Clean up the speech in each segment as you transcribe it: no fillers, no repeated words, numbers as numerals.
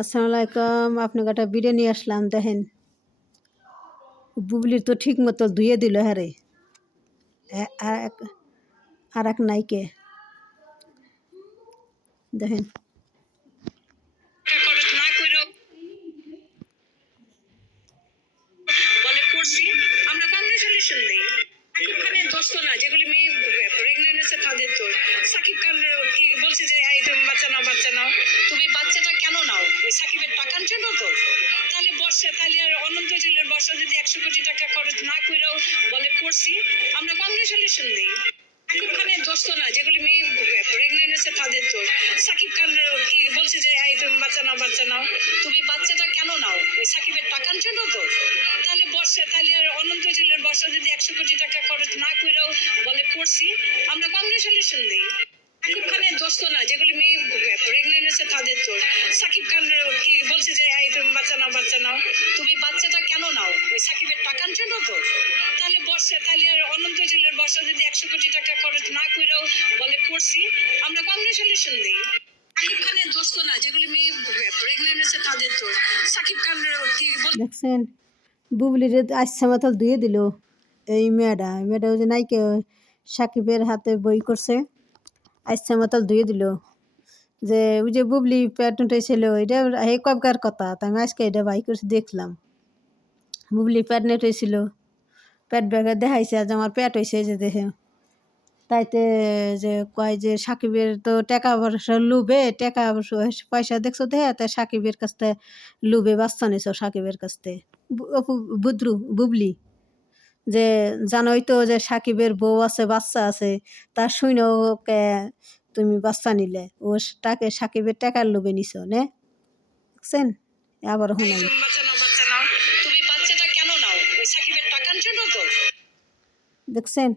আসসালামু আলাইকুম। আপনাকে একটা ভিডিও নিয়ে আসলাম, দেখেন। বুবলি তো ঠিক মতো ধুয়ে দিল হারে। আর এক নাইকে দেখেন। আমরা কংগ্রেচুলেশন দিই সাকিব খানের দোস্ত না, যেগুলি মেয়ে প্রেগনেন্ট আছে তাদের তো সাকিব খান কি বলছে যে এই তুমি বাচ্চা নাও তুমি বাচ্চাটা কেন নাও? ওই সাকিবের টাকার জন্য তো? তাহলে বর্ষা, তাহলে আর অনন্ত জলিলের বর্ষা যদি 100 কোটি টাকা খরচ না করেও বলে করছি, আমরা কংগ্রেচুলেশন দিই। সাকিব খানের দোস্ত না, যেগুলি মেয়ে প্রেগনেন্ট আছে তাদের তো সাকিব খান কি বলছে যে এই তুমি বাচ্চা নাও তুমি বাচ্চাটা কেন নাও? ওই সাকিবের টাকার জন্য তো? তাহলে বর্ষা, তাহলে আর অনন্ত জলিলের বর্ষা যদি 100 কোটি টাকা খরচ না করেও বলে করছি, আমরা কংগ্রেচুলেশন দিই। সাকিব খানের দোস্ত না, যেগুলি মেয়ে প্রেগনেন্ট আছে তাদের তো সাকিব খান কি বলছে যে এই তুমি বাচ্চা নাও তুমি বাচ্চাটা কেন নাও? ওই সাকিবের টাকার জন্য তো? তাহলে বর্ষা, তাহলে আর অনন্ত জলিলের বর্ষা যদি 100 কোটি টাকা খরচ না করেও বলে করছি, আমরা কংগ্রেচুলেশন দিই। সাকিব খানের দোস্ত না, যেগুলি মেয়ে প্রেগনেন্ট আছে তাদের তো সাকিব খান কি দেখছেন, বুবলির আচ্ছা মতো ধুয়ে দিল। এই মেয়েটা ওই যে নাইকে সাকিবের হাতে বই করছে, আচ্ছা মতো ধুয়ে দিল। যে ওই যে বুবলি পেট উঠেছিল, এটা এই কবকার কথা, তা আমি আজকে এটা বাই করে দেখলাম। বুবলি পেট নেটেছিল, পেট ব্যাগে দেখাইছে যে আমার পেট হয়েছে, যে দেখে। তাইতে যে কয় যে সাকিবের তো টাকা পয়সা লুবে, টাকা পয়সা দেখছো দেখে তাই সাকিবের কাছ থেকে লুবে বাচ্চা নিছ সাকিবের কাছ থেকে। বুবলি যে জানোই তো যে সাকিবের বউ আছে, বাচ্চা আছে, তা শুনেও ওকে তুমি বাচ্চা নিলে, ও তাকে সাকিবের টাকার লোভে নিছ নে। দেখছেন, আবার শুনাই। তুমি বাচ্চাটা কেন নাও? ওই সাকিবের টাকার জন্য তো? দেখছেন।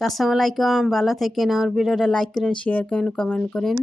আসসালামু আলাইকুম, ভালো থাকেন। আমার ভিডিওটা লাইক করেন, শেয়ার করেন, কমেন্ট করেন।